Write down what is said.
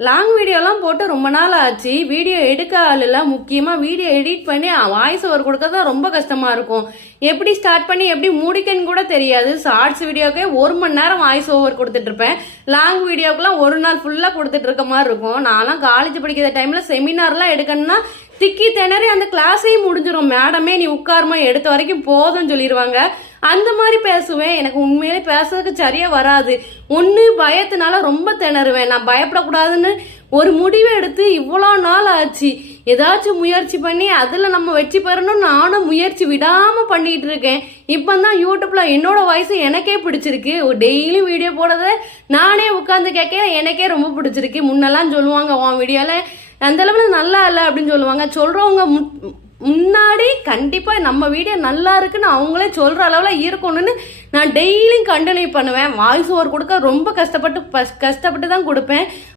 Long வீடியோலாம் போட்டு ரொம்ப நாள் ஆச்சு. வீடியோ எடுக்க ஆள் இல்லை. முக்கியமாக வீடியோ எடிட் பண்ணி வாய்ஸ் ஓவர் கொடுக்க தான் ரொம்ப கஷ்டமாக இருக்கும். எப்படி ஸ்டார்ட் பண்ணி எப்படி முடிக்கன்னு கூட தெரியாது. ஷார்ட்ஸ் வீடியோக்கே 1 மணி நேரம் வாய்ஸ் ஓவர் கொடுத்துட்டு இருப்பேன். லாங் வீடியோக்கெல்லாம் ஒரு நாள் ஃபுல்லாக கொடுத்துட்டு இருக்க மாதிரி இருக்கும். நான்லாம் காலேஜ் படிக்கிற டைமில் செமினார்லாம் எடுக்கணும்னா திக்கி திணறி அந்த கிளாஸையும் முடிஞ்சிடும். மேடமே நீ உட்காருமா எடுத்த வரைக்கும் போதும்னு சொல்லிடுவாங்க. அந்த மாதிரி பேசுவேன். எனக்கு உண்மையிலே பேசுறதுக்கு சரியா வராது. ஒன்று பயத்தினால ரொம்ப திணறுவேன். நான் பயப்படக்கூடாதுன்னு ஒரு முடிவை எடுத்து இவ்வளோ நாள் ஆச்சு. ஏதாச்சும் முயற்சி பண்ணி அதில் நம்ம வெற்றி பெறணும் நானும் முயற்சி விடாமல் பண்ணிட்டு இருக்கேன். இப்போ தான் யூடியூப்ல என்னோட வாய்ஸ் எனக்கே பிடிச்சிருக்கு. டெய்லி வீடியோ போடுறத நானே உட்காந்து கேட்க எனக்கே ரொம்ப பிடிச்சிருக்கு. முன்னெல்லாம் சொல்லுவாங்க உன் வீடியோல அந்த அளவில் நல்லா இல்லை அப்படின்னு சொல்லுவாங்க. சொல்றவங்க முன்னாடி கண்டிப்பா நம்ம வீடியோ நல்லா இருக்குன்னு அவங்களே சொல்ற அளவுல இருக்கணும்னு நான் டெய்லியும் கண்டினியூ பண்ணுவேன். வாய்ஸ் ஓவர் கொடுக்க ரொம்ப கஷ்டப்பட்டு தான் கொடுப்பேன்.